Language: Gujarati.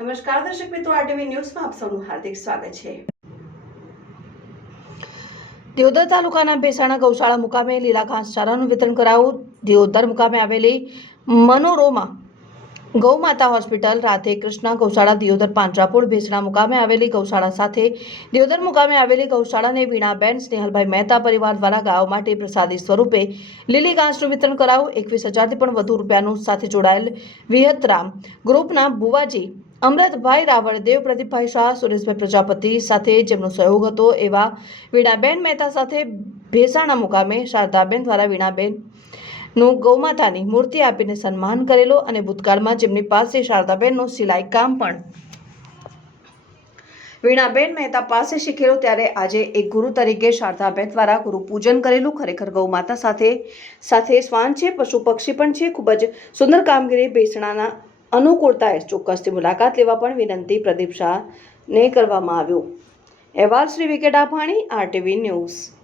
નમસ્કાર દર્શક મિત્રો આરટીવી ન્યૂઝમાં આપ સૌનું હાર્દિક સ્વાગત છે. દિયોદર તાલુકાના ભેસાણા ગૌશાળા મુકામે લીલા ઘાસચારાનું વિતરણ કરાયું. દિયોદર મુકામે આવેલી મનોરોમા ગૌમાતા હોસ્પિટલ રાધે કૃષ્ણ ગૌશાળા દિયોદર પાંજરાપુર ભેસણા મુકામે આવેલી ગૌશાળા સાથે દિયોદર મુકામે આવેલી ગૌશાળાને વીણાબેન, સ્નેહલભાઈ મહેતા પરિવાર દ્વારા ગાયો માટે પ્રસાદી સ્વરૂપે લીલી ઘાસનું વિતરણ કરાયું. એકવીસ હજારથી પણ વધુ રૂપિયાનું સાથે જોડાયેલ વિહતરામ ગ્રુપના ભુવાજી અમૃતભાઈ રાવળદેવ પ્રદીપભાઈ શાહ, સુરેશભાઈ પ્રજાપતિ સાથે જેમનો સહયોગ હતો એવા વીણાબેન મહેતા સાથે ભેસાણા મુકામે શારદાબેન દ્વારા વીણાબેનનું ગૌમાતાની મૂર્તિ આપીને સન્માન કરેલો અને ભૂતકાળમાં જેમની પાસે શારદાબેનનું સિલાઈ કામ પણ વીણાબેન મહેતા પાસે શીખેલો, ત્યારે આજે એક ગુરુ તરીકે શારદાબેન દ્વારા ગુરુ પૂજન કરેલું, ખરેખર ગૌમાતા સાથે સાથે શ્વાન છે, પશુ પક્ષી પણ છે, ખૂબ જ સુંદર કામગીરી બેસણાના અનુકૂળતાએ ચોક્કસથી મુલાકાત લેવા પણ વિનંતી પ્રદીપ શાહને કરવામાં આવ્યું. અહેવાલ શ્રી વિકેટ આભાણી, આરટીવી ન્યૂઝ.